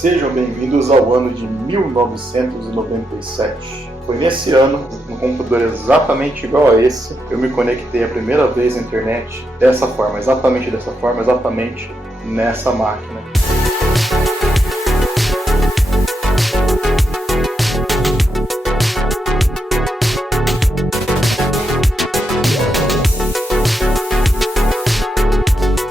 Sejam bem-vindos ao ano de 1997. Foi nesse ano, num computador exatamente igual a esse, eu me conectei a primeira vez à internet dessa forma, exatamente nessa máquina.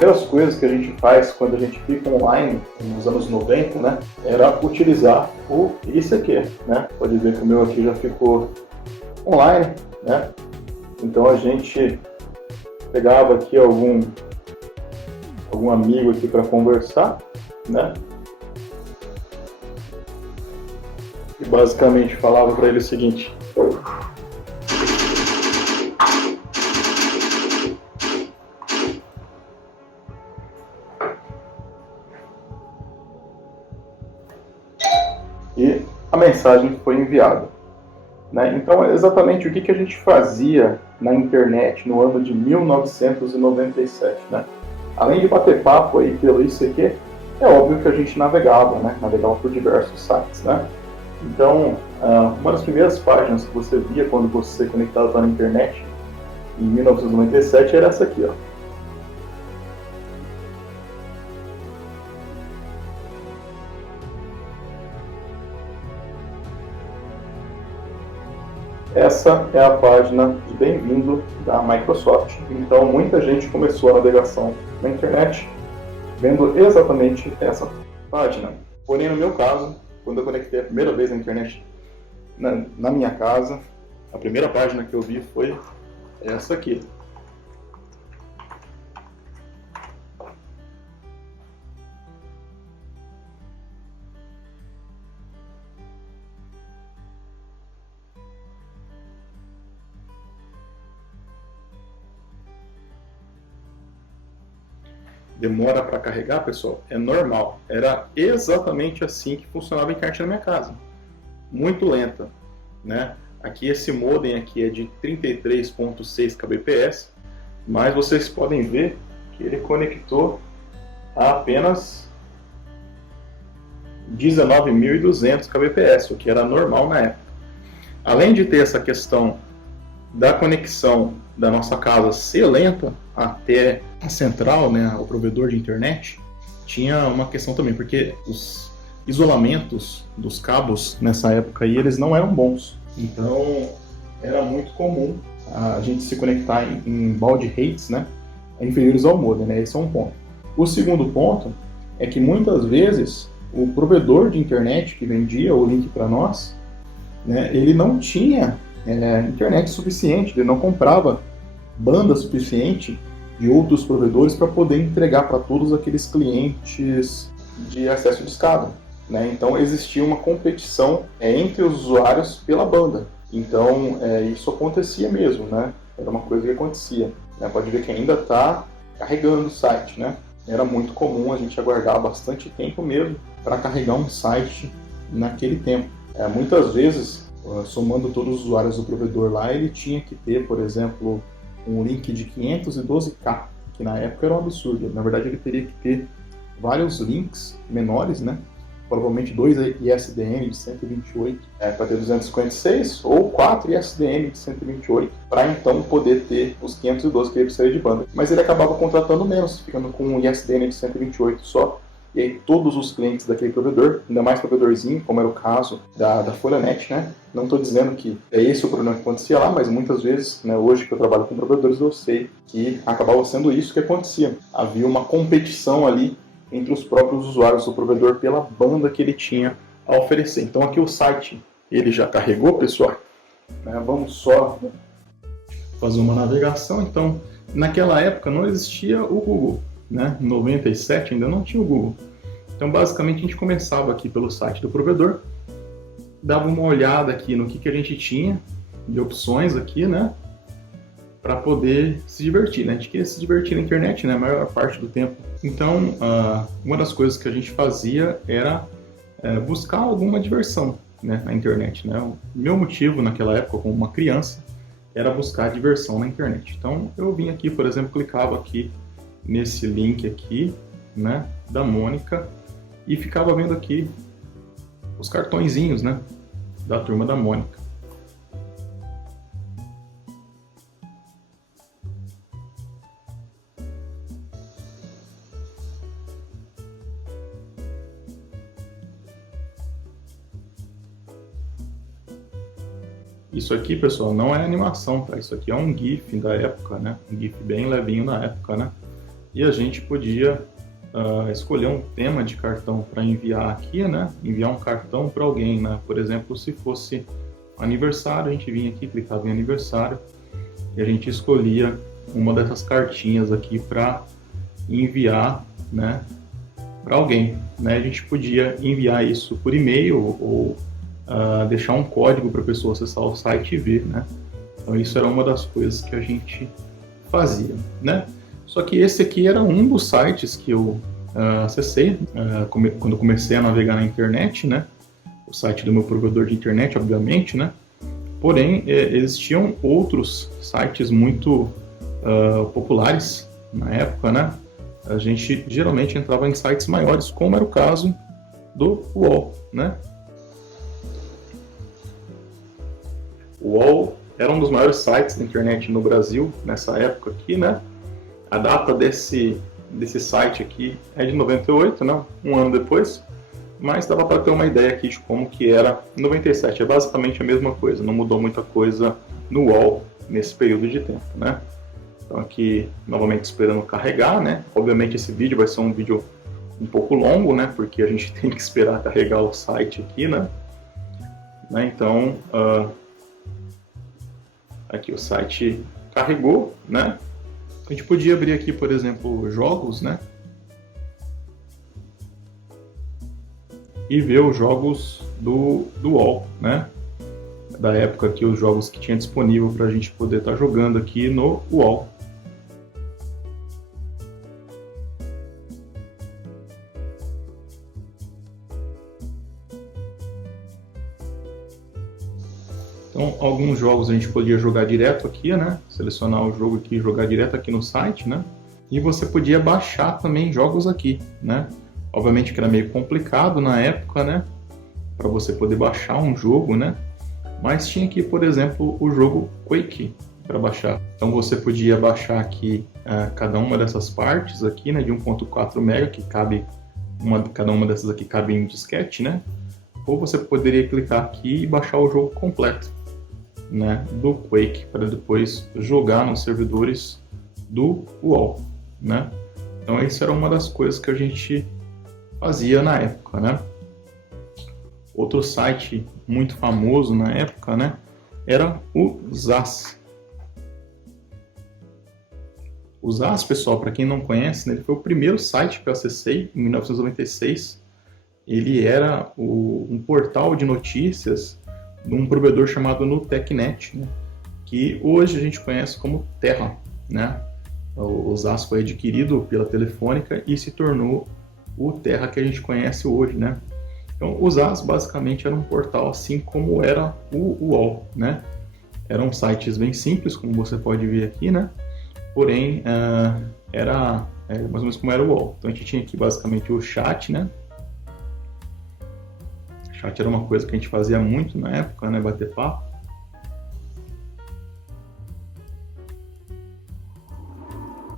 As coisas que a gente faz quando a gente fica online nos anos 90, né, era utilizar o ICQ, né? Pode ver que o meu aqui já ficou online, né? Então a gente pegava aqui algum amigo aqui para conversar, né? E basicamente falava para ele o seguinte: e a mensagem foi enviada, né? Então, exatamente o que a gente fazia na internet no ano de 1997, né? Além de bater papo aí pelo ICQ, é óbvio que a gente navegava, né? Navegava por diversos sites, né? Então, uma das primeiras páginas que você via quando você conectava na internet em 1997 era essa aqui, ó. Essa é a página de bem-vindo da Microsoft. Então, muita gente começou a navegação na internet vendo exatamente essa página. Porém, no meu caso, quando eu conectei a primeira vez na internet na minha casa, a primeira página que eu vi foi essa aqui. Demora para carregar, pessoal? É normal. Era exatamente assim que funcionava a internet na minha casa. Muito lenta, né? Aqui esse modem aqui é de 33.6 kbps, mas vocês podem ver que ele conectou a apenas 19.200 kbps, o que era normal na época. Além de ter essa questão da conexão da nossa casa ser lenta até a central, né, o provedor de internet, tinha uma questão também, porque os isolamentos dos cabos nessa época aí, eles não eram bons. Então, era muito comum a gente se conectar em baud rates, né, inferiores ao modem, né, esse é um ponto. O segundo ponto é que muitas vezes o provedor de internet que vendia o link para nós, né, ele não tinha internet suficiente, ele não comprava banda suficiente de outros provedores para poder entregar para todos aqueles clientes de acesso discado, né? Então existia uma competição entre os usuários pela banda. Então isso acontecia mesmo, né? Era uma coisa que acontecia, né? Pode ver que ainda está carregando o site, né? Era muito comum a gente aguardar bastante tempo mesmo para carregar um site naquele tempo. Muitas vezes, somando todos os usuários do provedor lá, ele tinha que ter, por exemplo, um link de 512K, que na época era um absurdo. Na verdade, ele teria que ter vários links menores, né? Provavelmente 2 ISDN de 128 para ter 256, ou 4 ISDN de 128, para então poder ter os 512 que ele precisaria de banda. Mas ele acabava contratando menos, ficando com um ISDN de 128 só. E aí todos os clientes daquele provedor, ainda mais provedorzinho, como era o caso da Folhanet, né? Não estou dizendo que é esse o problema que acontecia lá, mas muitas vezes, né, hoje que eu trabalho com provedores, eu sei que acabava sendo isso que acontecia. Havia uma competição ali entre os próprios usuários do provedor pela banda que ele tinha a oferecer. Então aqui o site, ele já carregou, pessoal. Vamos só fazer uma navegação. Então, naquela época não existia o Google, né? Em 97 ainda não tinha o Google. Então, basicamente, a gente começava aqui pelo site do provedor, dava uma olhada aqui no que a gente tinha de opções aqui, né? Para poder se divertir, né? A gente queria se divertir na internet, né? A maior parte do tempo. Então, uma das coisas que a gente fazia era buscar alguma diversão, né, na internet, né? O meu motivo naquela época, como uma criança, era buscar diversão na internet. Então, eu vim aqui, por exemplo, clicava aqui nesse link aqui, né, da Mônica, e ficava vendo aqui os cartõezinhos, né, da Turma da Mônica. Isso aqui, pessoal, não é animação, tá? Isso aqui é um GIF da época, né? Um GIF bem levinho na época, né? E a gente podia escolher um tema de cartão para enviar aqui, né? Enviar um cartão para alguém, né? Por exemplo, se fosse aniversário, a gente vinha aqui, clicava em aniversário e a gente escolhia uma dessas cartinhas aqui para enviar, né? Para alguém, né? A gente podia enviar isso por e-mail ou deixar um código para a pessoa acessar o site e ver, né? Então isso era uma das coisas que a gente fazia, né? Só que esse aqui era um dos sites que eu acessei quando comecei a navegar na internet, né? O site do meu provedor de internet, obviamente, né? Porém, existiam outros sites muito populares na época, né? A gente geralmente entrava em sites maiores, como era o caso do UOL, né? O UOL era um dos maiores sites da internet no Brasil nessa época aqui, né? A data desse site aqui é de 98, né? Um ano depois, mas dava para ter uma ideia aqui de como que era em 97. É basicamente a mesma coisa, não mudou muita coisa no UOL nesse período de tempo, né? Então aqui, novamente esperando carregar, né? Obviamente esse vídeo vai ser um vídeo um pouco longo, né? Porque a gente tem que esperar carregar o site aqui, né? Então, aqui o site carregou, né? A gente podia abrir aqui, por exemplo, jogos, né? E ver os jogos do UOL, né? Da época aqui, os jogos que tinha disponível para a gente poder estar jogando aqui no UOL. Então, alguns jogos a gente podia jogar direto aqui, né? Selecionar o jogo aqui e jogar direto aqui no site, né? E você podia baixar também jogos aqui, né? Obviamente que era meio complicado na época, né? Para você poder baixar um jogo, né? Mas tinha aqui, por exemplo, o jogo Quake para baixar. Então você podia baixar aqui cada uma dessas partes aqui, né? De 1.4 MB, que cabe cada uma dessas aqui cabe em disquete, né? Ou você poderia clicar aqui e baixar o jogo completo, né, do Quake, para depois jogar nos servidores do UOL, né? Então isso era uma das coisas que a gente fazia na época, né? Outro site muito famoso na época, né, era o ZAS. O ZAS, pessoal, para quem não conhece, né, ele foi o primeiro site que eu acessei em 1996. Ele era um portal de notícias de um provedor chamado NuTechNet, né, que hoje a gente conhece como Terra, né? O ZAS foi adquirido pela Telefônica e se tornou o Terra que a gente conhece hoje, né? Então, o ZAS basicamente era um portal assim como era o UOL, né? Eram sites bem simples, como você pode ver aqui, né? Porém, era mais ou menos como era o UOL. Então, a gente tinha aqui basicamente o chat, né? Chat era uma coisa que a gente fazia muito na época, né? Bater papo.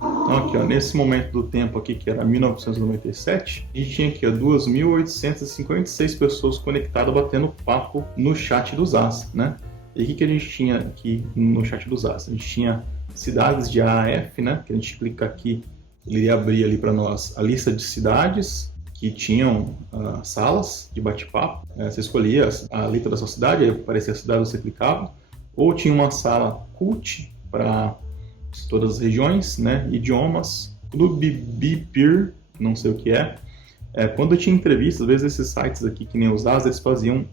Então aqui, ó, nesse momento do tempo aqui, que era 1997, a gente tinha aqui 2.856 pessoas conectadas batendo papo no chat do ZAS, né? E o que a gente tinha aqui no chat do ZAS? A gente tinha cidades de AAF, né? Que a gente clica aqui, ele ia abrir ali para nós a lista de cidades que tinham salas de bate-papo. Você escolhia a letra da sua cidade, aí aparecia a cidade, você clicava. Ou tinha uma sala cult para todas as regiões, né? Idiomas, Clube Bipir, não sei o que é. Quando tinha entrevistas, às vezes esses sites aqui, que nem os ZAS, eles faziam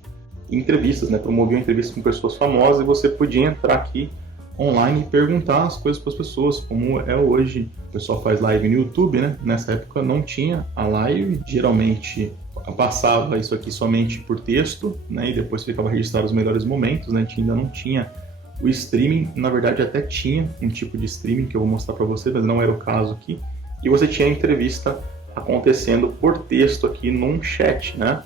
entrevistas, né? Promoviam entrevistas com pessoas famosas e você podia entrar aqui online e perguntar as coisas para as pessoas, como é hoje. O pessoal faz live no YouTube, né? Nessa época não tinha a live, geralmente passava isso aqui somente por texto, né? E depois ficava registrado os melhores momentos, né? A gente ainda não tinha o streaming, na verdade até tinha um tipo de streaming que eu vou mostrar para você, mas não era o caso aqui. E você tinha a entrevista acontecendo por texto aqui num chat, né?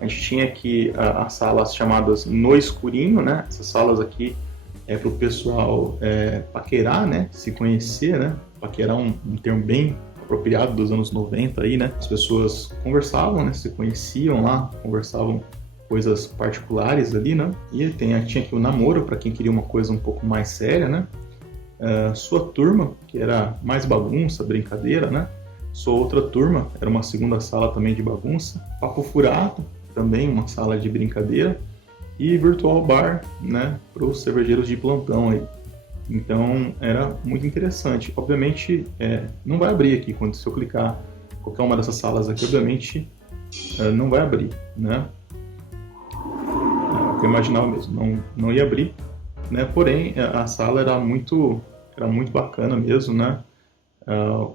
A gente tinha aqui as salas chamadas no escurinho, né? Essas salas aqui é para o pessoal paquerar, né? Se conhecer, né? Paquerar um termo bem apropriado dos anos 90 aí, né? As pessoas conversavam, né? Se conheciam lá, conversavam coisas particulares ali, né? E tinha aqui o namoro para quem queria uma coisa um pouco mais séria, né? Sua turma, que era mais bagunça, brincadeira, né? Sua outra turma, era uma segunda sala também de bagunça. Papo furado, também uma sala de brincadeira. E virtual bar, né? Para os cervejeiros de plantão aí. Então era muito interessante. Obviamente não vai abrir aqui, se eu clicar em qualquer uma dessas salas aqui, obviamente não vai abrir, né? Eu imaginava mesmo, não ia abrir, né? Porém a sala era muito bacana mesmo, né?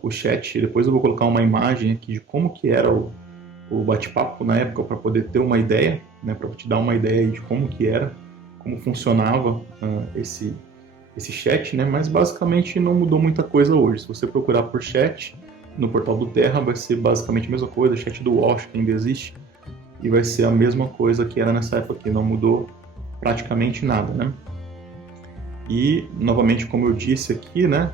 O chat, depois eu vou colocar uma imagem aqui de como que era o bate-papo na época para poder ter uma ideia, né? Para te dar uma ideia de como que era, como funcionava esse chat, né? Mas basicamente não mudou muita coisa hoje. Se você procurar por chat no portal do Terra, vai ser basicamente a mesma coisa. Chat do Walsh que ainda existe e vai ser a mesma coisa que era nessa época, que não mudou praticamente nada, né? E novamente, como eu disse aqui, né?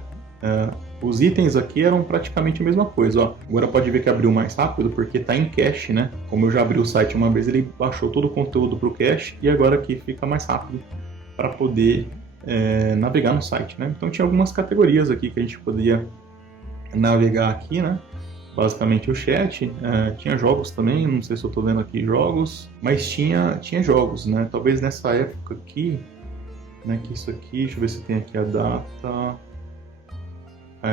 Os itens aqui eram praticamente a mesma coisa. Ó. Agora pode ver que abriu mais rápido porque está em cache, né? Como eu já abri o site uma vez, ele baixou todo o conteúdo para o cache e agora aqui fica mais rápido para poder navegar no site, né? Então tinha algumas categorias aqui que a gente podia navegar aqui, né? Basicamente o chat, tinha jogos também, não sei se eu estou vendo aqui jogos, mas tinha jogos, né? Talvez nessa época aqui, né? Que isso aqui, deixa eu ver se tem aqui a data.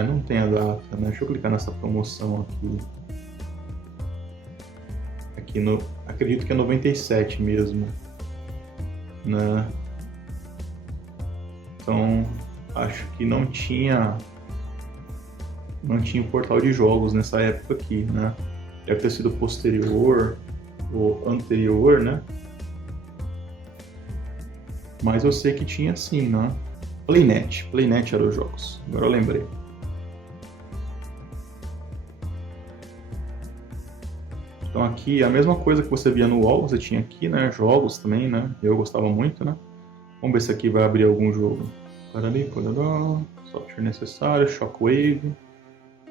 Não tem a data, né? Deixa eu clicar nessa promoção aqui. Acredito que é 97 mesmo, né? Então, acho que não tinha o portal de jogos nessa época aqui, né? Deve ter sido posterior ou anterior, né? Mas eu sei que tinha sim, né? Playnet eram os jogos, agora eu lembrei. Então aqui a mesma coisa que você via no UOL, você tinha aqui, né? Jogos também, né? Eu gostava muito, né? Vamos ver se aqui vai abrir algum jogo. Software necessário, Shockwave.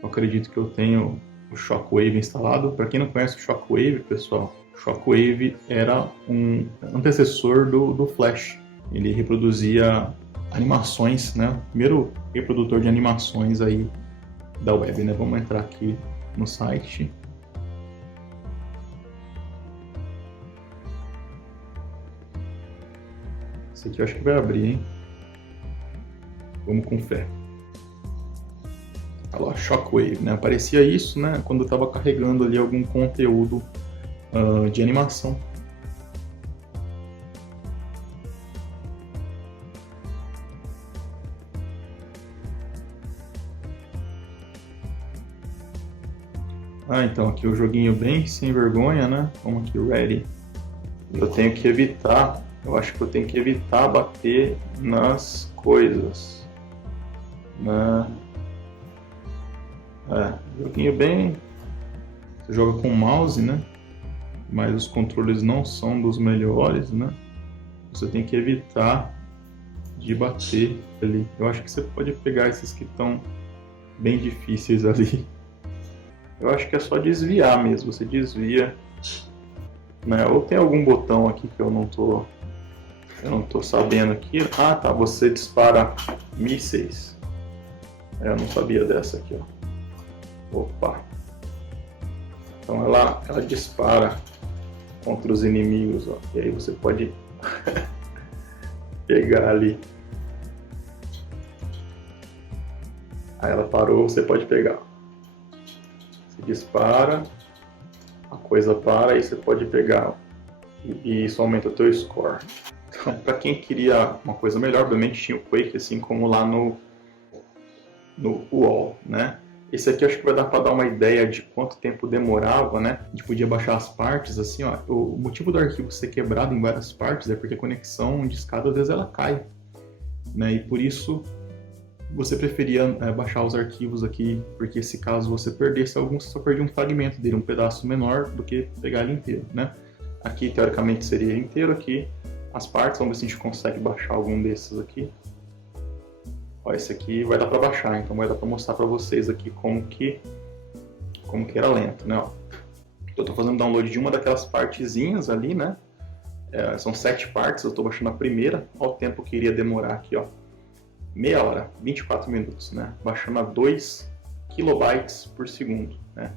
Eu acredito que eu tenho o Shockwave instalado. Para quem não conhece o Shockwave, pessoal, Shockwave era um antecessor do Flash. Ele reproduzia animações, né? Primeiro reprodutor de animações aí da web, né? Vamos entrar aqui no site. Esse aqui eu acho que vai abrir, hein? Vamos com fé. Olha lá, Shockwave, né? Aparecia isso, né? Quando eu estava carregando ali algum conteúdo de animação. Então aqui o joguinho bem sem vergonha, né? Vamos aqui, ready. Eu tenho que evitar, eu acho que eu tenho que evitar bater nas coisas, né? Joguinho bem, você joga com o mouse, né? Mas os controles não são dos melhores, né? Você tem que evitar de bater ali. Eu acho que você pode pegar esses que estão bem difíceis ali. Eu acho que é só desviar mesmo, você desvia, né? Ou tem algum botão aqui que eu não tô sabendo aqui. Tá, você dispara mísseis. Eu não sabia dessa aqui, ó. Opa. Então ela dispara contra os inimigos, ó. E aí você pode pegar ali. Aí ela parou, você pode pegar. Dispara, a coisa para e você pode pegar e isso aumenta o teu score. Então, para quem queria uma coisa melhor, obviamente tinha o Quake, assim como lá no UOL, né? Esse aqui acho que vai dar para dar uma ideia de quanto tempo demorava, né? A gente podia baixar as partes, assim, ó. O motivo do arquivo ser quebrado em várias partes é porque a conexão de escada às vezes ela cai, né? E por isso você preferia baixar os arquivos aqui, porque se caso você perdesse algum, você só perdia um fragmento dele, um pedaço menor do que pegar ele inteiro, né? Aqui, teoricamente, seria inteiro aqui. As partes, vamos ver se a gente consegue baixar algum desses aqui. Ó, esse aqui vai dar para baixar, então vai dar para mostrar para vocês aqui como que era lento, né? Ó, eu estou fazendo download de uma daquelas partezinhas ali, né? São 7 partes, eu estou baixando a primeira. Olha o tempo que iria demorar aqui, ó. Meia hora, 24 minutos, né? Baixando a 2 kilobytes por segundo, né?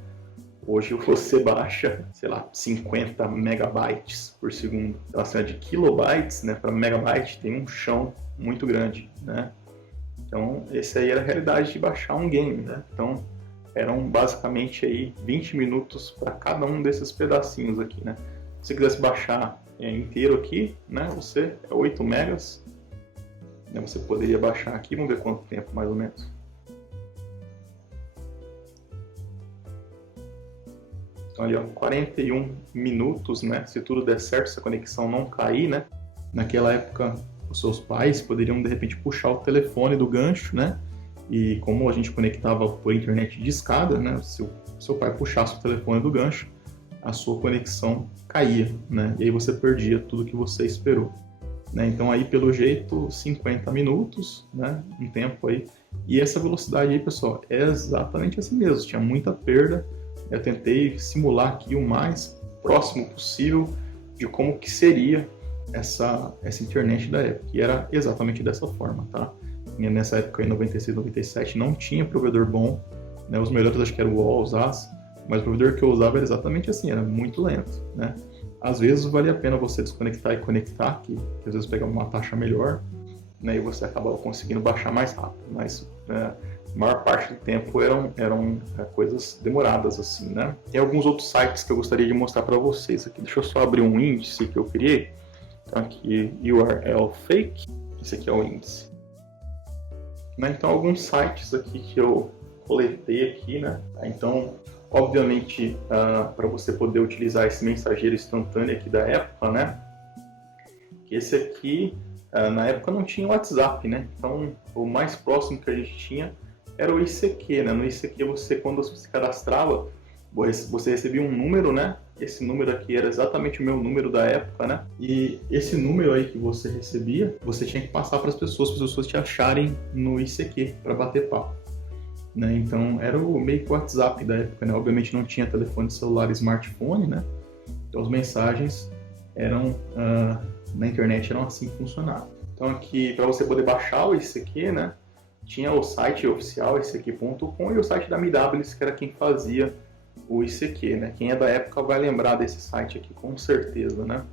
Hoje você baixa, sei lá, 50 megabytes por segundo. Então, assim, de kilobytes, né, para megabyte tem um chão muito grande, né? Então, essa aí era a realidade de baixar um game, né? Então, eram basicamente aí 20 minutos para cada um desses pedacinhos aqui, né? Se você quisesse baixar inteiro aqui, né, você é 8 megas, né, você poderia baixar aqui, vamos ver quanto tempo mais ou menos. Então ali, ó, 41 minutos, né? Se tudo der certo, se a conexão não cair, né? Naquela época, os seus pais poderiam de repente puxar o telefone do gancho, né? E como a gente conectava por internet de escada, né? Se o seu pai puxasse o telefone do gancho, a sua conexão caía, né? E aí você perdia tudo que você esperou, né? Então aí, pelo jeito, 50 minutos, né? Um tempo aí. E essa velocidade aí, pessoal, é exatamente assim mesmo. Tinha muita perda. Eu tentei simular aqui o mais próximo possível de como que seria essa internet da época, e era exatamente dessa forma, tá? Nessa época, em 96, 97, não tinha provedor bom, né? Os melhores acho que era o UOL, ZAS, mas o provedor que eu usava era exatamente assim, era muito lento, né? Às vezes vale a pena você desconectar e conectar, que às vezes pega uma taxa melhor, né? E você acaba conseguindo baixar mais rápido, mas a maior parte do tempo eram coisas demoradas assim, né? Tem alguns outros sites que eu gostaria de mostrar para vocês aqui. Deixa eu só abrir um índice que eu criei. Então aqui, URL fake, esse aqui é o índice. Né? Então alguns sites aqui que eu coletei aqui, né? Então, obviamente, para você poder utilizar esse mensageiro instantâneo aqui da época, né? Esse aqui, na época não tinha WhatsApp, né? Então, o mais próximo que a gente tinha era o ICQ, né? No ICQ, quando você se cadastrava, você recebia um número, né? Esse número aqui era exatamente o meu número da época, né? E esse número aí que você recebia, você tinha que passar para as pessoas te acharem no ICQ para bater papo, né? Então, era o meio que o WhatsApp da época, né? Obviamente não tinha telefone celular e smartphone, né? Então, as mensagens eram na internet eram assim que funcionavam. Então, aqui, para você poder baixar o ICQ, né? Tinha o site oficial, ICQ.com, e o site da MWS, que era quem fazia o ICQ, né? Quem é da época vai lembrar desse site aqui, com certeza, né?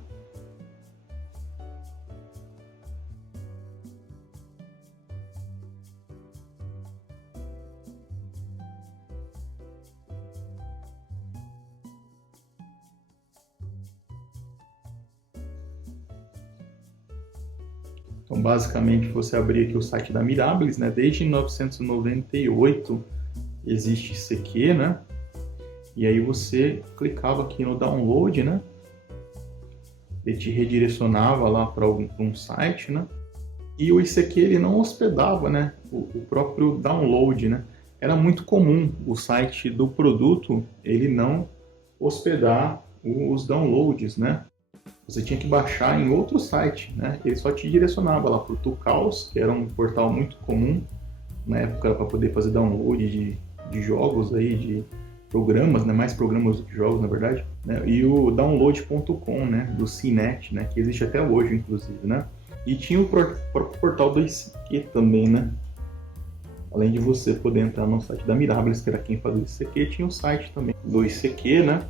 Então, basicamente, você abrir aqui o site da Mirabilis, né? Desde 1998 existe ICQ, né? E aí você clicava aqui no download, né? Ele te redirecionava lá para um site, né? E o ICQ ele não hospedava, né? O próprio download, né? Era muito comum o site do produto ele não hospedar os downloads, né? Você tinha que baixar em outro site, né? Ele só te direcionava lá para o Tucaus, que era um portal muito comum na época para poder fazer download de jogos aí, de programas, né? Mais programas do que jogos, na verdade, né? E o download.com, né? Do CNET, né? Que existe até hoje, inclusive, né? E tinha o próprio portal do ICQ também, né? Além de você poder entrar no site da Mirabilis, que era quem fazia o ICQ, tinha o site também do ICQ, né?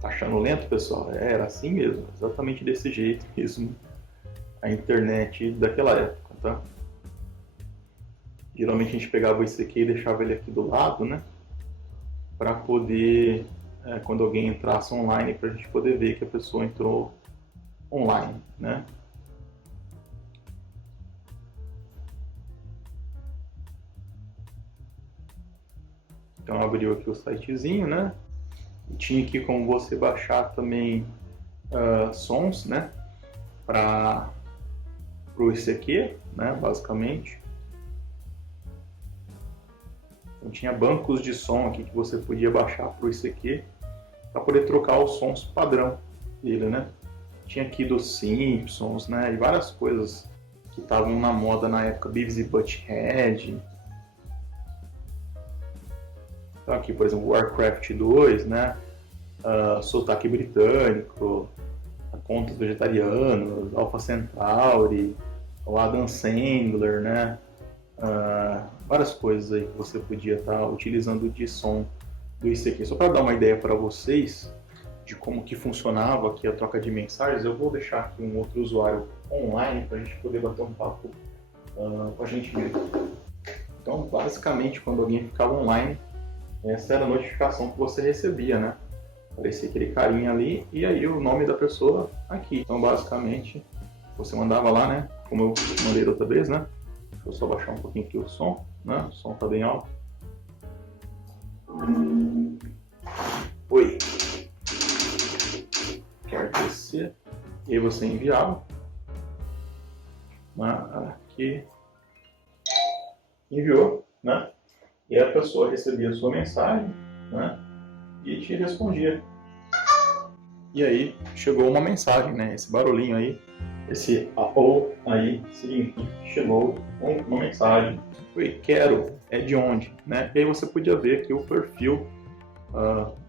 Tá achando lento, pessoal? Era assim mesmo, exatamente desse jeito mesmo a internet daquela época, tá? Geralmente a gente pegava esse aqui e deixava ele aqui do lado, né? Para poder, quando alguém entrasse online, para a gente poder ver que a pessoa entrou online, né? Então abriu aqui o sitezinho, né? E tinha aqui como você baixar também sons, né? Para o ICQ, né? Basicamente. Então tinha bancos de som aqui que você podia baixar para o ICQ para poder trocar os sons padrão dele, né? Tinha aqui dos Simpsons, né? E várias coisas que estavam na moda na época, Beavis e Butthead. Então aqui, por exemplo, Warcraft 2, né? Sotaque britânico, Contos Vegetarianos, Alpha Centauri, o Adam Sandler, né? Várias coisas aí que você podia estar utilizando de som do ICQ. Só para dar uma ideia para vocês de como que funcionava aqui a troca de mensagens, eu vou deixar aqui um outro usuário online para a gente poder bater um papo com a gente mesmo. Então, basicamente, quando alguém ficava online, essa era a notificação que você recebia, né? Aparecia aquele carinha ali e aí o nome da pessoa aqui. Então, basicamente, você mandava lá, né? Como eu mandei da outra vez, né? Deixa eu só baixar um pouquinho aqui o som, né? O som tá bem alto. Oi. Quer descer. E aí você enviava. Aqui. Enviou, né? E a pessoa recebia a sua mensagem, né? E te respondia. E aí chegou uma mensagem, né? Esse barulhinho aí, esse AO aí significa que chegou uma mensagem. Oi, quero, é de onde, né? E aí você podia ver aqui o perfil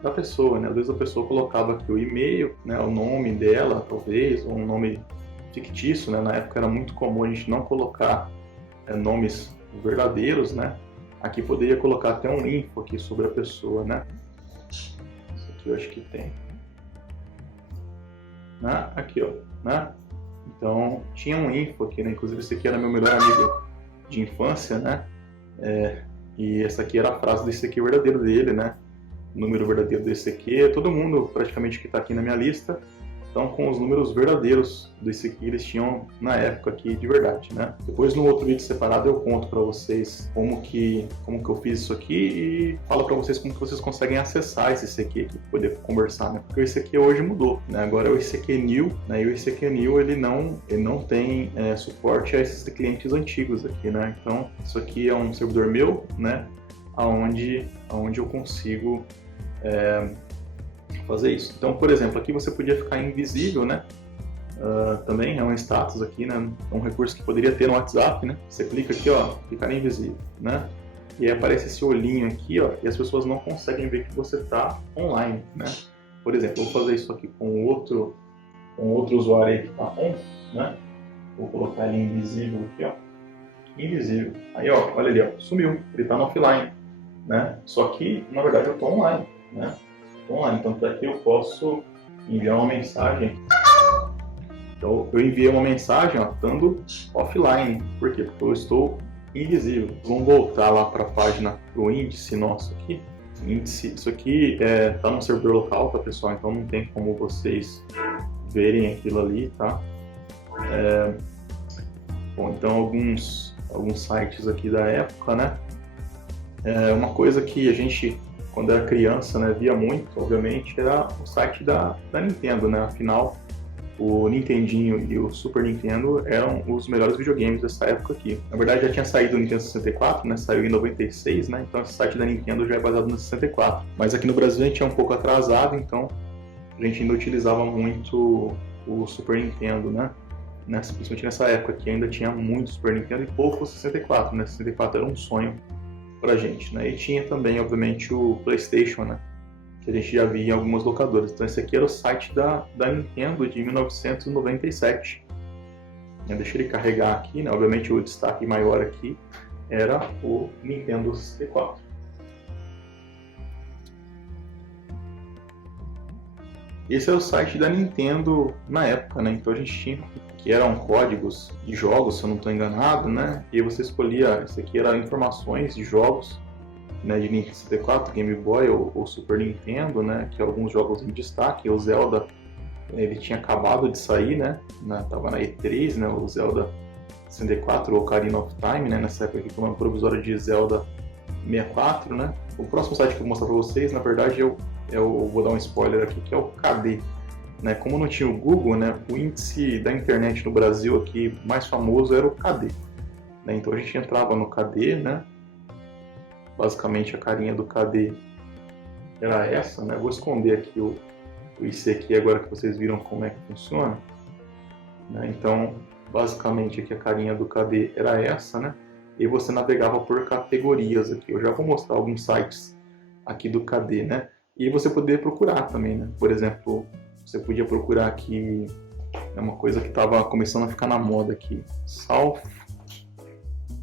da pessoa, né? Às vezes a pessoa colocava aqui o e-mail, né? O nome dela, talvez, ou um nome fictício, né? Na época era muito comum a gente não colocar nomes verdadeiros, né? Aqui poderia colocar até um info aqui sobre a pessoa, né? Isso aqui eu acho que tem. Né? Aqui, ó, né? Então, tinha um info aqui, né? Inclusive esse aqui era meu melhor amigo de infância, né? E essa aqui era a frase do ICQ verdadeiro dele, né? O número verdadeiro do ICQ. Todo mundo, praticamente, que está aqui na minha lista, estão com os números verdadeiros do ICQ que eles tinham na época aqui de verdade, né? Depois, no outro vídeo separado, eu conto para vocês como que eu fiz isso aqui e falo para vocês como que vocês conseguem acessar esse ICQ aqui, para poder conversar, né? Porque o ICQ hoje mudou, né? Agora é o ICQ New, né? E o ICQ New, ele não tem suporte a esses clientes antigos aqui, né? Então, isso aqui é um servidor meu, né? Aonde eu consigo fazer isso. Então, por exemplo, aqui você podia ficar invisível, né? Também é um status aqui, né? Um recurso que poderia ter no WhatsApp, né? Você clica aqui, ó, ficar invisível, né? E aí aparece esse olhinho aqui, ó, e as pessoas não conseguem ver que você está online, né? Por exemplo, eu vou fazer isso aqui com outro usuário aí que está on, né? Vou colocar ele invisível aqui, ó. Invisível. Aí, ó, olha ali, ó, sumiu. Ele está no offline, né? Só que, na verdade, eu estou online, né? Online. Então, aqui eu posso enviar uma mensagem. Então, eu enviei uma mensagem, ó, estando offline. Por quê? Porque eu estou invisível. Vamos voltar lá para a página do índice nosso aqui. Índice, isso aqui está no servidor local, tá, pessoal? Então não tem como vocês verem aquilo ali, tá? Bom, então alguns sites aqui da época, né? Uma coisa que a gente, quando era criança, né, via muito, obviamente, era o site da Nintendo, né? Afinal, o Nintendinho e o Super Nintendo eram os melhores videogames dessa época aqui. Na verdade, já tinha saído o Nintendo 64, né? Saiu em 96, né? Então esse site da Nintendo já é baseado no 64. Mas aqui no Brasil a gente é um pouco atrasado, então a gente ainda utilizava muito o Super Nintendo, né? Principalmente nessa época que ainda tinha muito Super Nintendo e pouco o 64, né? O 64 era um sonho pra gente, né? E tinha também, obviamente, o PlayStation, né? Que a gente já via em algumas locadoras. Então esse aqui era o site da Nintendo de 1997. Deixa ele carregar aqui, né? Obviamente o destaque maior aqui era o Nintendo 64. Esse é o site da Nintendo na época, né? Então a gente tinha, que eram códigos de jogos, se eu não estou enganado, né? E você escolhia, esse aqui era informações de jogos, né, de Nintendo 64, Game Boy ou Super Nintendo, né, que alguns jogos em destaque. O Zelda, ele tinha acabado de sair, né, tava na E3, né, o Zelda 64, ou Ocarina of Time, né, nessa época aqui, como provisório de Zelda 64, né? O próximo site que eu vou mostrar para vocês, na verdade, eu vou dar um spoiler aqui, que é o KD. Né? Como não tinha o Google, né? O índice da internet no Brasil aqui mais famoso era o KD. Né? Então a gente entrava no KD, né? Basicamente a carinha do KD era essa, né? Eu vou esconder aqui o ICQ agora que vocês viram como é que funciona. Né? Então, basicamente aqui a carinha do KD era essa, né? E você navegava por categorias aqui. Eu já vou mostrar alguns sites aqui do KD, né? E você poderia procurar também, né? Por exemplo, você podia procurar aqui, é uma coisa que estava começando a ficar na moda aqui, South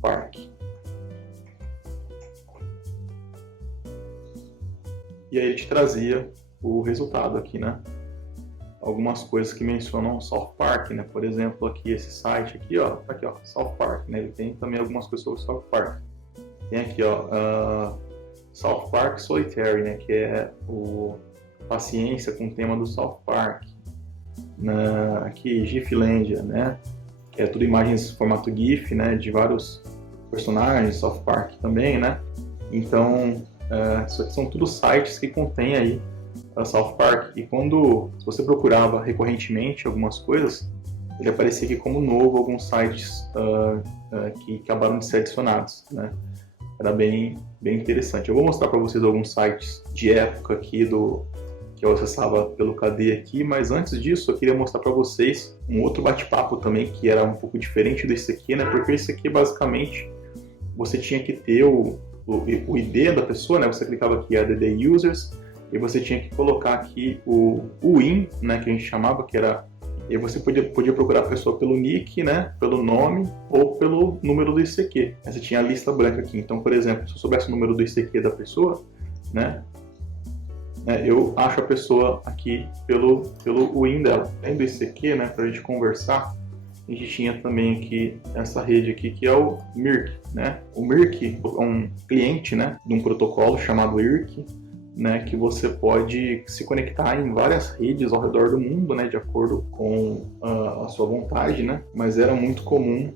Park. E aí ele te trazia o resultado aqui, né? Algumas coisas que mencionam South Park, né? Por exemplo, aqui esse site aqui, ó, tá aqui, ó, South Park, né? Ele tem também algumas coisas sobre South Park. Tem aqui, ó, South Park Solitaire, né? Que é o Paciência com o tema do South Park. Aqui GIFlandia, né? Que é tudo imagens em formato GIF, né? De vários personagens, South Park também, né? Então, são tudo sites que contêm aí South Park, e quando você procurava recorrentemente algumas coisas, ele aparecia aqui como novo alguns sites que acabaram de ser adicionados, né? Era bem interessante. Eu vou mostrar para vocês alguns sites de época aqui que eu acessava pelo KD aqui, mas antes disso eu queria mostrar para vocês um outro bate-papo também que era um pouco diferente desse aqui, né? Porque esse aqui basicamente você tinha que ter o ID da pessoa, né? Você clicava aqui add users e você tinha que colocar aqui o IN, né, que a gente chamava, que era... E você podia procurar a pessoa pelo nick, né, pelo nome ou pelo número do ICQ. Você tinha a lista branca aqui. Então, por exemplo, se eu soubesse o número do ICQ da pessoa, né, eu acho a pessoa aqui pelo IN dela. Além do ICQ, né, para a gente conversar, a gente tinha também aqui essa rede aqui que é o Mirk, né? O Mirk é um cliente, né, de um protocolo chamado IRC, né, que você pode se conectar em várias redes ao redor do mundo, né, de acordo com a sua vontade, né, mas era muito comum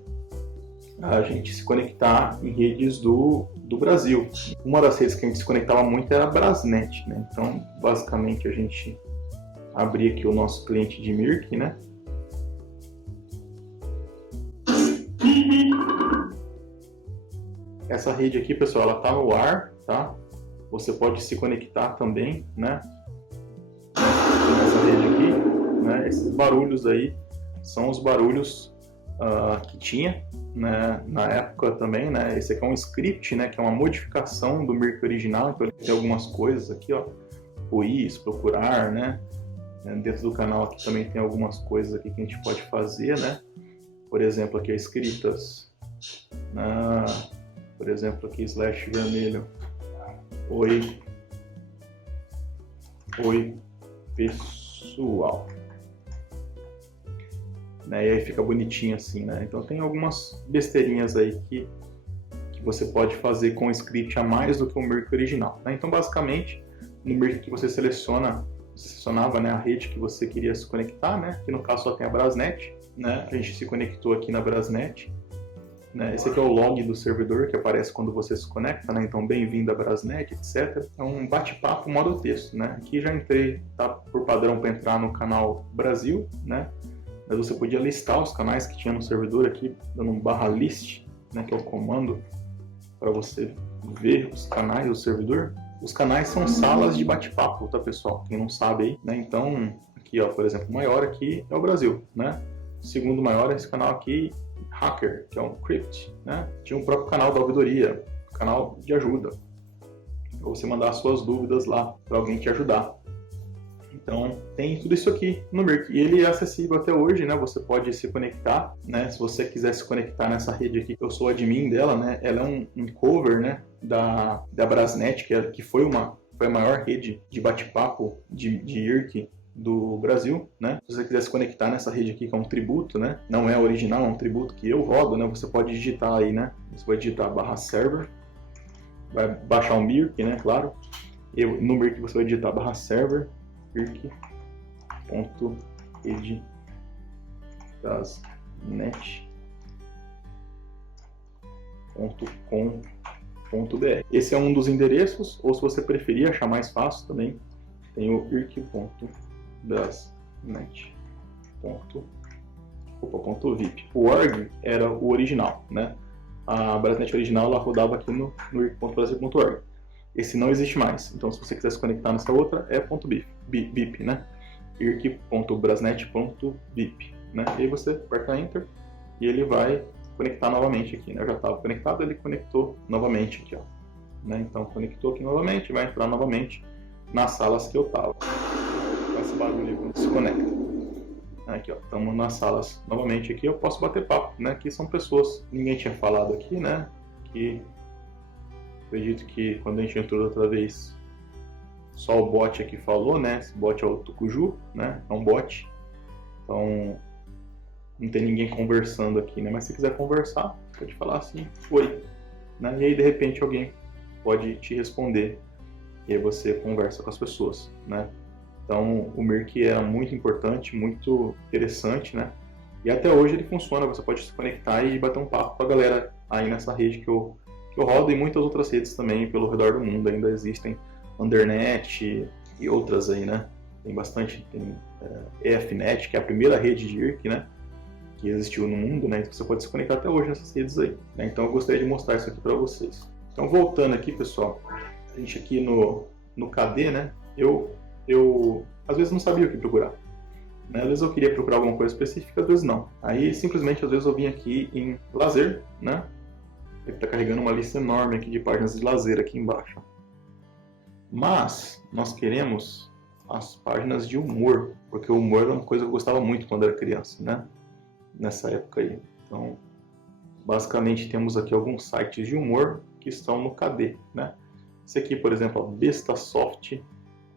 a gente se conectar em redes do Brasil. Uma das redes que a gente se conectava muito era a Brasnet, né, então basicamente a gente abria aqui o nosso cliente de Mirk, né, essa rede aqui, pessoal, ela está no ar, tá? Você pode se conectar também, né? Nessa rede aqui, né? Esses barulhos aí são os barulhos que tinha, né? Na época também, né? Esse aqui é um script, né? Que é uma modificação do Mirk original, então ele tem algumas coisas aqui, ó. Ruiz, procurar, né? Dentro do canal aqui também tem algumas coisas aqui que a gente pode fazer, né? Por exemplo, aqui escritas, por exemplo, aqui slash vermelho. Oi pessoal, né? E aí fica bonitinho assim, né? Então tem algumas besteirinhas aí que você pode fazer com o script a mais do que o Mirk original, né? Então basicamente no Mirk que você selecionava, né, a rede que você queria se conectar, né? Que no caso só tem a Brasnet, né? A gente se conectou aqui na Brasnet. Né? Esse aqui é o log do servidor que aparece quando você se conecta, né? Então bem-vindo à Brasnet, etc. É um bate-papo modo texto, né? Aqui já entrei, tá por padrão para entrar no canal Brasil, né? Mas você podia listar os canais que tinha no servidor aqui, dando um /list, né? Que é o comando para você ver os canais do servidor. Os canais são salas de bate-papo, tá, pessoal? Quem não sabe aí, né? Então aqui, ó, por exemplo, o maior aqui é o Brasil, né? O segundo maior é esse canal aqui, Hacker, que é um Crypt, né? Tinha um próprio canal da ouvidoria, canal de ajuda, para você mandar suas dúvidas lá para alguém te ajudar. Então tem tudo isso aqui no Mirk e ele é acessível até hoje, né? Você pode se conectar, né? Se você quiser se conectar nessa rede aqui, eu sou admin dela, né? Ela é um cover, né? Da Brasnet, que foi a maior rede de bate-papo de IRC do Brasil, né? Se você quiser se conectar nessa rede aqui, que é um tributo, né? Não é original, é um tributo que eu rodo, né? Você pode digitar aí, né? Você vai digitar /server, vai baixar o Mirk, né? Claro. E no Mirk você vai digitar /server, mirk.edbrasnet.com Esse é um dos endereços, ou se você preferir achar mais fácil também, tem o irc.brasnet.vip. O org era o original, né? A Brasnet original ela rodava aqui no irc.brasil.org. Esse não existe mais, então se você quiser se conectar nessa outra, é .bip, né? irc.brasnet.vip, né? E aí você aperta Enter e ele vai conectar novamente aqui, né? Eu já estava conectado, ele conectou novamente aqui, ó. Né? Então conectou aqui novamente, vai entrar novamente nas salas que eu estava. Com esse barulho quando se conecta. Aqui, ó, estamos nas salas novamente aqui, eu posso bater papo, né? Aqui são pessoas, ninguém tinha falado aqui, né? Que acredito que quando a gente entrou outra vez, só o bot aqui falou, né? Esse bot é o Tucuju, né? É um bot. Então, não tem ninguém conversando aqui, né? Mas se quiser conversar, pode falar assim, oi. Né? E aí, de repente, alguém pode te responder. E aí você conversa com as pessoas, né? Então, o Mirk era muito importante, muito interessante, né? E até hoje ele funciona, você pode se conectar e bater um papo com a galera aí nessa rede que eu rodo, e muitas outras redes também pelo redor do mundo ainda existem, Undernet e outras aí, né? Tem bastante, tem EFNet, que é a primeira rede de IRC, né? Que existiu no mundo, né? Então você pode se conectar até hoje nessas redes aí, né? Então eu gostaria de mostrar isso aqui para vocês. Então voltando aqui, pessoal, a gente aqui no KD, né? Eu às vezes não sabia o que procurar. Né? Às vezes eu queria procurar alguma coisa específica, às vezes não. Aí simplesmente às vezes eu vim aqui em lazer, né? Ele está carregando uma lista enorme aqui de páginas de lazer aqui embaixo. Mas nós queremos as páginas de humor, porque o humor era uma coisa que eu gostava muito quando era criança, né? Nessa época aí. Então, basicamente temos aqui alguns sites de humor que estão no KD, né? Esse aqui, por exemplo, a Bestasoft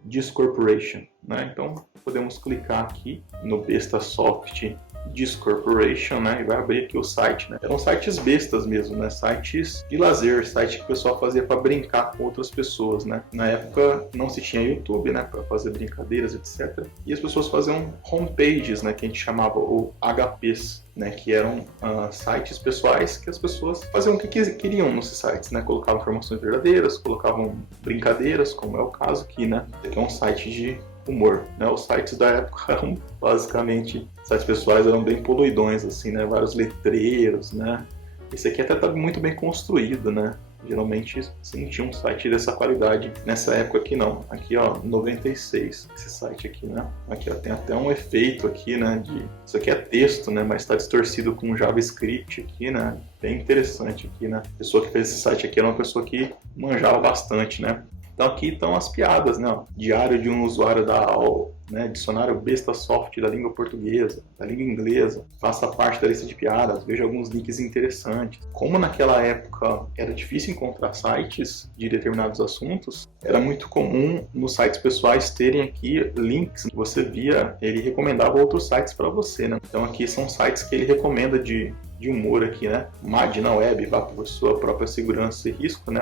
Discorporation, né? Então podemos clicar aqui no Bestasoft Discorporation, né? E vai abrir aqui o site, né? Eram sites bestas mesmo, né? Sites de lazer, site que o pessoal fazia para brincar com outras pessoas, né? Na época não se tinha YouTube, né? Para fazer brincadeiras, etc. E as pessoas faziam homepages, né? Que a gente chamava ou HPs, né? Que eram sites pessoais que as pessoas faziam o que queriam nesses sites, né? Colocavam informações verdadeiras, colocavam brincadeiras, como é o caso aqui, né? Aqui é um site de humor, né? Os sites da época eram basicamente sites pessoais, eram bem poluidões, assim, né? Vários letreiros, né? Esse aqui até tá muito bem construído, né? Geralmente sim, tinha um site dessa qualidade. Nessa época aqui não. Aqui, ó, 96, esse site aqui, né? Aqui, ó, tem até um efeito aqui, né? Isso aqui é texto, né? Mas está distorcido com JavaScript aqui, né? Bem interessante aqui, né? A pessoa que fez esse site aqui era uma pessoa que manjava bastante, né? Então aqui estão as piadas, né? Diário de um usuário da AOL, né? Dicionário Bestasoft da língua portuguesa, da língua inglesa. Faça parte da lista de piadas, veja alguns links interessantes. Como naquela época era difícil encontrar sites de determinados assuntos, era muito comum nos sites pessoais terem aqui links. Você via, ele recomendava outros sites para você, né? Então aqui são sites que ele recomenda de humor aqui, né? MAD na web, vá por sua própria segurança e risco, né?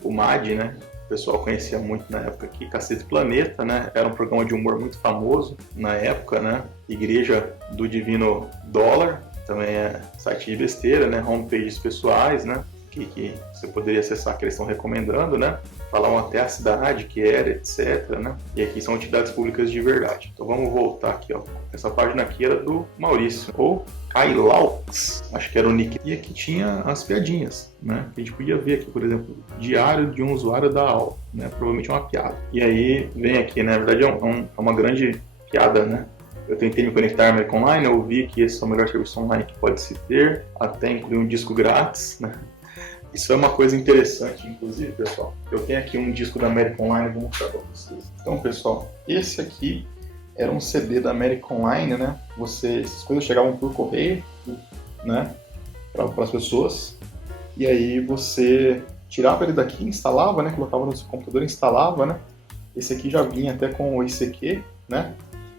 O MAD, né? O pessoal conhecia muito na época aqui, Cacete Planeta, né? Era um programa de humor muito famoso na época, né? Igreja do Divino Dólar, também é site de besteira, né? Homepages pessoais, né? Que você poderia acessar, que eles estão recomendando, né? Falavam até a cidade que era, etc, né? E aqui são entidades públicas de verdade. Então vamos voltar aqui, ó. Essa página aqui era do Maurício, ou Kailaux, acho que era o nick. E aqui tinha as piadinhas, né? Que a gente podia ver aqui, por exemplo, diário de um usuário da AOL, né? Provavelmente é uma piada. E aí vem aqui, né? Na verdade é uma grande piada, né? Eu tentei me conectar à América Online, eu vi que esse é o melhor serviço online que pode se ter, até incluir um disco grátis, né? Isso é uma coisa interessante, inclusive, pessoal. Eu tenho aqui um disco da América Online, vou mostrar para vocês. Então, pessoal, esse aqui era um CD da América Online, né? Essas coisas chegavam por correio, né? Para as pessoas. E aí você tirava ele daqui, instalava, né? Colocava no seu computador, instalava, né? Esse aqui já vinha até com o ICQ, né?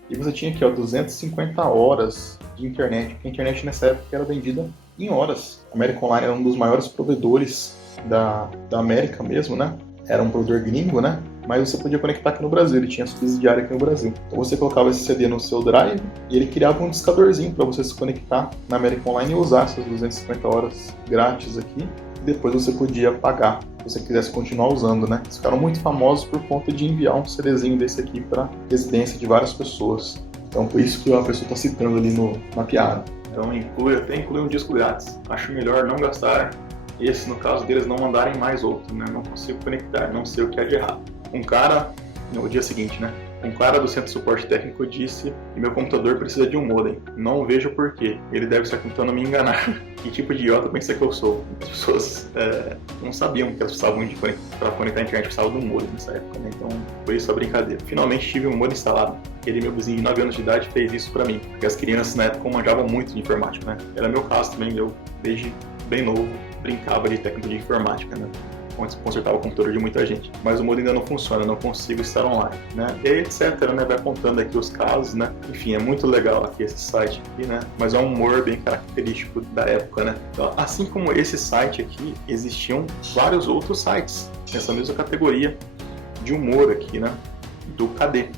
E você tinha aqui, ó, 250 horas de internet, porque a internet nessa época era vendida em horas. A América Online era um dos maiores provedores da América mesmo, né? Era um provedor gringo, né? Mas você podia conectar aqui no Brasil, ele tinha subsidiária aqui no Brasil. Então você colocava esse CD no seu drive e ele criava um discadorzinho para você se conectar na América Online e usar essas 250 horas grátis aqui, e depois você podia pagar se você quisesse continuar usando, né? Eles ficaram muito famosos por conta de enviar um CDzinho desse aqui para residência de várias pessoas. Então por isso que a pessoa está citando ali na piada. Então até inclui um disco grátis. Acho melhor não gastar esse, no caso deles, não mandarem mais outro, né? Não consigo conectar, não sei o que é de errado. Um cara, no dia seguinte, né? Um cara do centro de suporte técnico disse que meu computador precisa de um modem. Não vejo porquê. Ele deve estar tentando me enganar. Que tipo de idiota pensa que eu sou? As pessoas não sabiam que elas precisavam para conectar a internet, precisavam de um modem nessa época, né? Então foi isso a brincadeira. Finalmente tive um modem instalado. Aquele meu vizinho de 9 anos de idade fez isso para mim. Porque as crianças na época manjavam muito de informática, né? Era meu caso também, eu desde bem novo brincava de técnico de informática, né? Consertava o computador de muita gente, mas o modem ainda não funciona, não consigo estar online, né? E aí, etc, né? Vai contando aqui os casos, né? Enfim, é muito legal aqui esse site aqui, né? Mas é um humor bem característico da época, né? Então, assim como esse site aqui, existiam vários outros sites nessa mesma categoria de humor aqui, né? Do KD.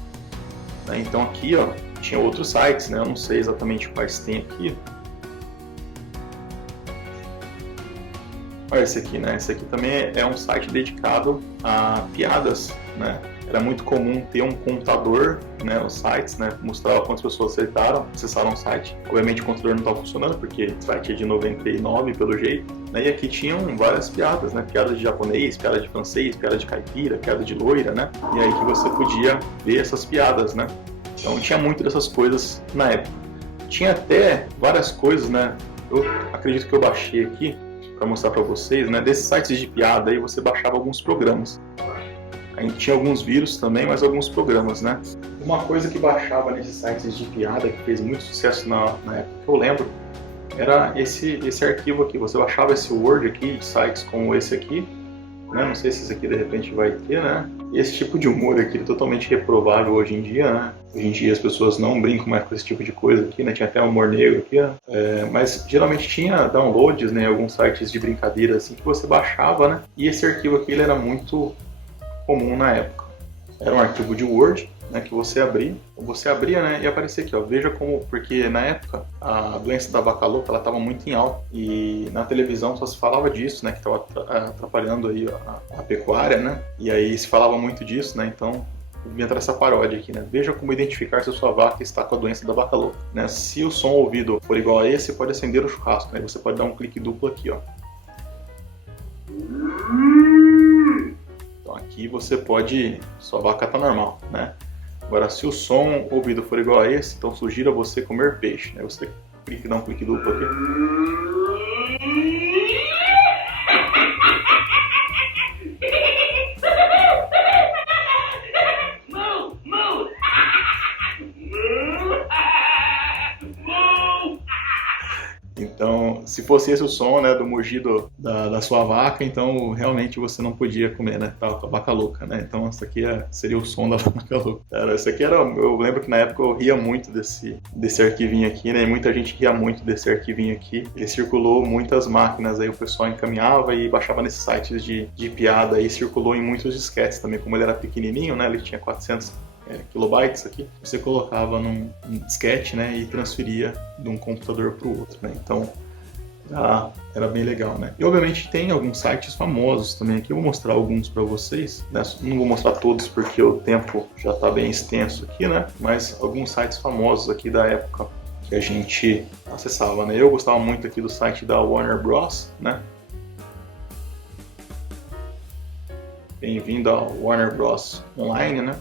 Né? Então aqui, ó, tinha outros sites, né? Eu não sei exatamente quais tem aqui. Olha esse aqui, né? Esse aqui também é um site dedicado a piadas, né? Era muito comum ter um contador, né? Os sites, né? Mostrava quantas pessoas acessaram o site. Obviamente o contador não estava funcionando, porque o site é de 99 pelo jeito. Né? E aqui tinham várias piadas, né? Piadas de japonês, piada de francês, piada de caipira, piada de loira, né? E aí que você podia ver essas piadas, né? Então tinha muito dessas coisas na época. Tinha até várias coisas, né? Eu acredito que eu baixei aqui para mostrar para vocês, né? Desses sites de piada aí você baixava alguns programas. A gente tinha alguns vírus também, mas alguns programas, né? Uma coisa que baixava nesses sites de piada que fez muito sucesso na época que eu lembro era esse arquivo aqui. Você baixava esse Word aqui de sites como esse aqui, né? Não sei se esse aqui de repente vai ter, né? E esse tipo de humor aqui é totalmente reprovável hoje em dia, né? Hoje em dia as pessoas não brincam mais com esse tipo de coisa aqui, né? Tinha até humor negro aqui, né? Mas geralmente tinha downloads, né? Alguns sites de brincadeira assim que você baixava, né? E esse arquivo aqui ele era muito comum na época. Era um arquivo de Word, né? Que você abria, né? E aparecia aqui, ó. Veja como, porque na época a doença da vaca louca ela estava muito em alta e na televisão só se falava disso, né? Que estava atrapalhando aí a pecuária, né? E aí se falava muito disso, né? Então entra essa paródia aqui, né? Veja como identificar se a sua vaca está com a doença da vaca louca, né? Se o som ouvido for igual a esse, pode acender o churrasco, né? Você pode dar um clique duplo aqui, ó. Então aqui você pode, sua vaca tá normal, né? Agora se o som ouvido for igual a esse, então sugira você comer peixe, né? Você dá um clique duplo aqui. Então, se fosse esse o som, né, do mugido da sua vaca, então realmente você não podia comer, né? Tava com a vaca louca, né? Então, isso aqui seria o som da vaca louca. Isso aqui eu lembro que na época eu ria muito desse arquivinho aqui, né? E muita gente ria muito desse arquivinho aqui. Ele circulou muitas máquinas, aí o pessoal encaminhava e baixava nesses sites de piada, e circulou em muitos disquetes também. Como ele era pequenininho, né? Ele tinha 400 kilobytes aqui, você colocava num disquete, né, e transferia de um computador para o outro, né? Então era bem legal, né? E obviamente tem alguns sites famosos também aqui, eu vou mostrar alguns para vocês, né? Não vou mostrar todos porque o tempo já está bem extenso aqui, né? Mas alguns sites famosos aqui da época que a gente acessava, né? Eu gostava muito aqui do site da Warner Bros, né? Bem-vindo ao Warner Bros Online, né?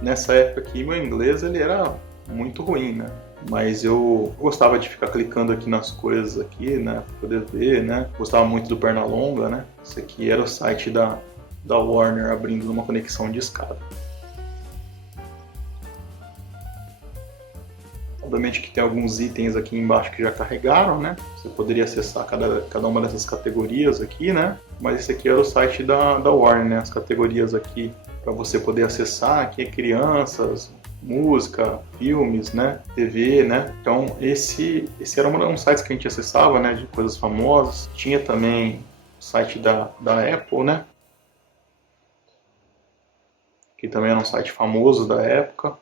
Nessa época aqui, meu inglês ele era muito ruim, né? Mas eu gostava de ficar clicando aqui nas coisas aqui, né? Pra poder ver, né? Gostava muito do Pernalonga, né? Esse aqui era o site da Warner abrindo uma conexão de escada. Obviamente que tem alguns itens aqui embaixo que já carregaram, né? Você poderia acessar cada uma dessas categorias aqui, né? Mas esse aqui era o site da Warner, né? As categorias aqui para você poder acessar, aqui é crianças, música, filmes, né, TV, né. Então esse era um site que a gente acessava, né, de coisas famosas. Tinha também o site da Apple, né, que também era um site famoso da época.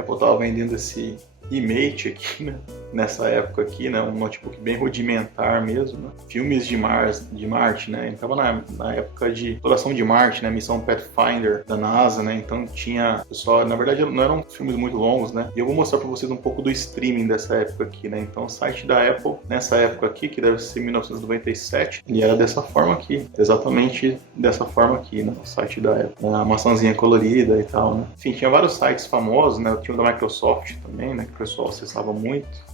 A Apple estava vendendo esse iMate aqui, né? Nessa época aqui, né? Um notebook bem rudimentar mesmo, né? Filmes de Marte, né? Ele estava na época de exploração de Marte, né? Missão Pathfinder da NASA, né? Então tinha, pessoal, na verdade não eram filmes muito longos, né? E eu vou mostrar para vocês um pouco do streaming dessa época aqui, né? Então o site da Apple, nessa época aqui, que deve ser 1997, ele era dessa forma aqui, exatamente dessa forma aqui, né? O site da Apple, a maçãzinha colorida e tal, né? Enfim, tinha vários sites famosos, né? Tinha o da Microsoft também, né? Que o pessoal acessava muito.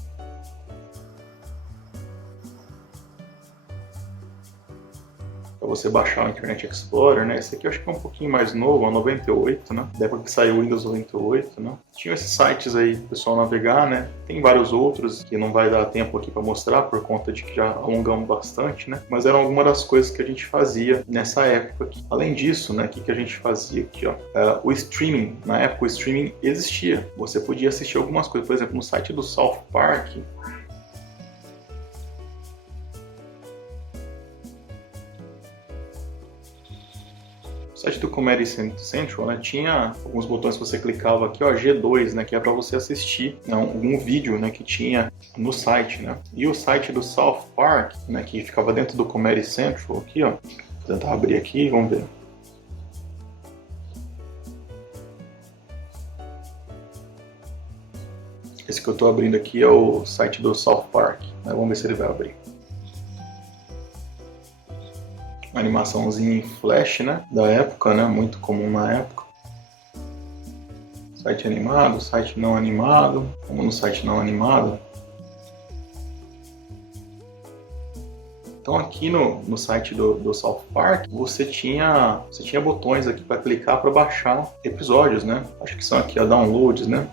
Para você baixar o Internet Explorer, né? Esse aqui eu acho que é um pouquinho mais novo, é 98, né? Da época que saiu o Windows 98, né? Tinha esses sites aí pro pessoal navegar, né? Tem vários outros que não vai dar tempo aqui para mostrar por conta de que já alongamos bastante, né? Mas eram algumas das coisas que a gente fazia nessa época aqui. Além disso, né? O que a gente fazia aqui, ó? O streaming, na época o streaming existia. Você podia assistir algumas coisas, por exemplo, no site do South Park. O site do Comedy Central, né, tinha alguns botões que você clicava aqui, ó, G2, né, que é para você assistir, né, algum vídeo, né, que tinha no site, né. E o site do South Park, né, que ficava dentro do Comedy Central aqui, ó, vou tentar abrir aqui, vamos ver. Esse que eu estou abrindo aqui é o site do South Park, né, vamos ver se ele vai abrir. Uma animaçãozinha em flash, né, da época, né, muito comum na época. Site animado, site não animado. Como no site não animado. Então aqui no site do South Park você tinha botões aqui para clicar para baixar episódios, né? Acho que são aqui, ó, downloads, né?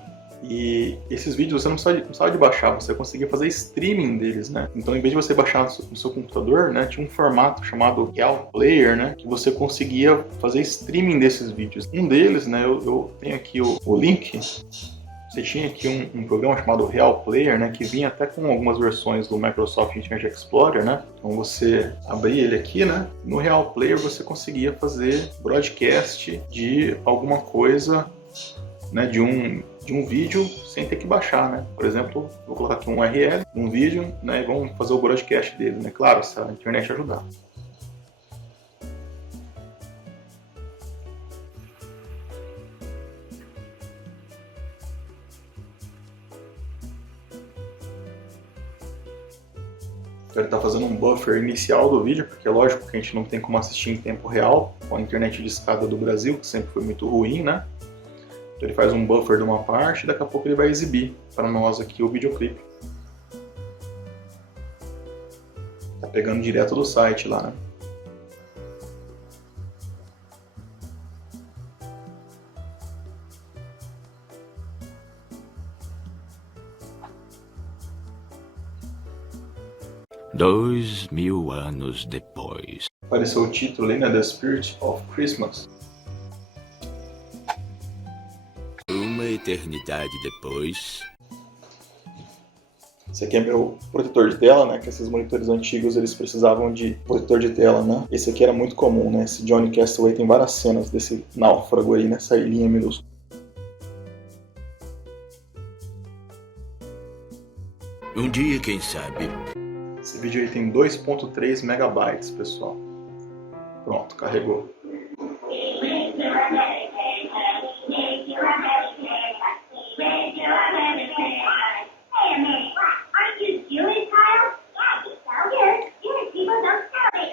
E esses vídeos você não precisava de baixar, você conseguia fazer streaming deles, né? Então, em vez de você baixar no seu computador, né, tinha um formato chamado Real Player, né, que você conseguia fazer streaming desses vídeos. Um deles, né, eu tenho aqui o link. Você tinha aqui um programa chamado Real Player, né, que vinha até com algumas versões do Microsoft Internet Explorer, né? Então você abria ele aqui, né? No Real Player você conseguia fazer broadcast de alguma coisa, né, de um vídeo sem ter que baixar, né? Por exemplo, vou colocar aqui um URL, um vídeo, né, e vamos fazer o broadcast dele, né? Claro, se a internet ajudar. Ele está fazendo um buffer inicial do vídeo, porque é lógico que a gente não tem como assistir em tempo real com a internet de escada do Brasil, que sempre foi muito ruim, né? Então ele faz um buffer de uma parte e daqui a pouco ele vai exibir para nós aqui o videoclipe. Tá pegando direto do site lá, né? Dois mil anos depois. Apareceu o título aí, né? The Spirit of Christmas. Uma eternidade depois. Esse aqui é meu protetor de tela, né? Que esses monitores antigos eles precisavam de protetor de tela, né? Esse aqui era muito comum, né? Esse Johnny Castaway tem várias cenas desse náufrago aí nessa ilhinha minúscula. Um dia, quem sabe? Esse vídeo aí tem 2.3 megabytes, pessoal. Pronto, carregou.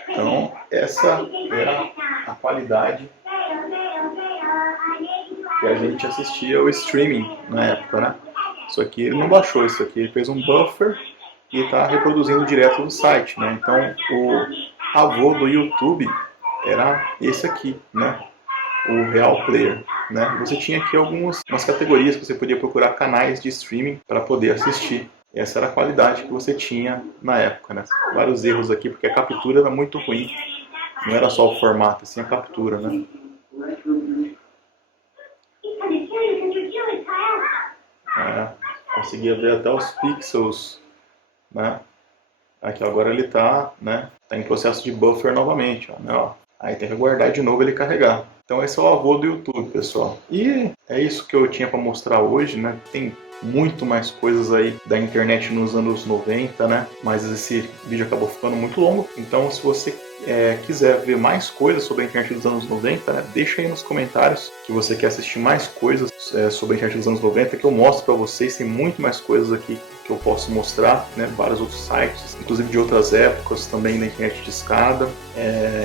Então, essa era a qualidade que a gente assistia ao streaming na época, né? Isso aqui ele não baixou, isso aqui ele fez um buffer e está reproduzindo direto do site, né? Então, o avô do YouTube era esse aqui, né? O Real Player, né? Você tinha aqui umas categorias que você podia procurar canais de streaming para poder assistir. Essa era a qualidade que você tinha na época, né? Vários erros aqui, porque a captura era muito ruim. Não era só o formato, assim a captura, né? Conseguia ver até os pixels, né? Aqui agora ele tá, né? Tá em processo de buffer novamente, ó, né? Ó, Aí tem que aguardar de novo ele carregar. Então esse é o avô do YouTube, pessoal. E é isso que eu tinha para mostrar hoje, né? Tem muito mais coisas aí da internet nos anos 90, né? Mas esse vídeo acabou ficando muito longo. Então se você quiser ver mais coisas sobre a internet dos anos 90, né? Deixa aí nos comentários que você quer assistir mais coisas sobre a internet dos anos 90, que eu mostro para vocês. Tem muito mais coisas aqui que eu posso mostrar, né? Vários outros sites, inclusive de outras épocas também da internet de escada.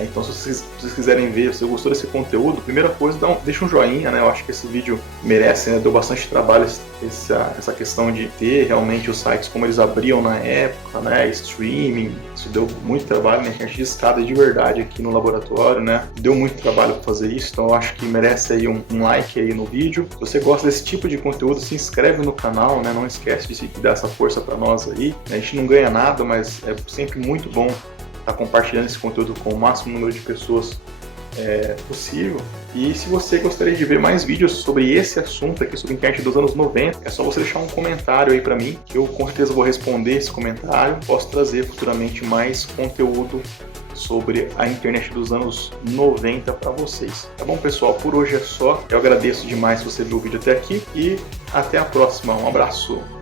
Então se vocês quiserem ver, se você gostou desse conteúdo, primeira coisa, deixa um joinha, né? Eu acho que esse vídeo merece, né? Deu bastante trabalho essa questão de ter realmente os sites como eles abriam na época, né? Streaming, isso deu muito trabalho na internet de escada de verdade aqui no laboratório, né? Deu muito trabalho para fazer isso, então eu acho que merece aí um like aí no vídeo. Se você gosta desse tipo de conteúdo, se inscreve no canal, né? Não esquece de dar essa força para nós aí. A gente não ganha nada, mas é sempre muito bom estar compartilhando esse conteúdo com o máximo número de pessoas possível. E se você gostaria de ver mais vídeos sobre esse assunto aqui, sobre a internet dos anos 90, é só você deixar um comentário aí pra mim, que eu com certeza vou responder esse comentário. Posso trazer futuramente mais conteúdo sobre a internet dos anos 90 para vocês. Tá bom, pessoal? Por hoje é só. Eu agradeço demais se você viu o vídeo até aqui e até a próxima. Um abraço!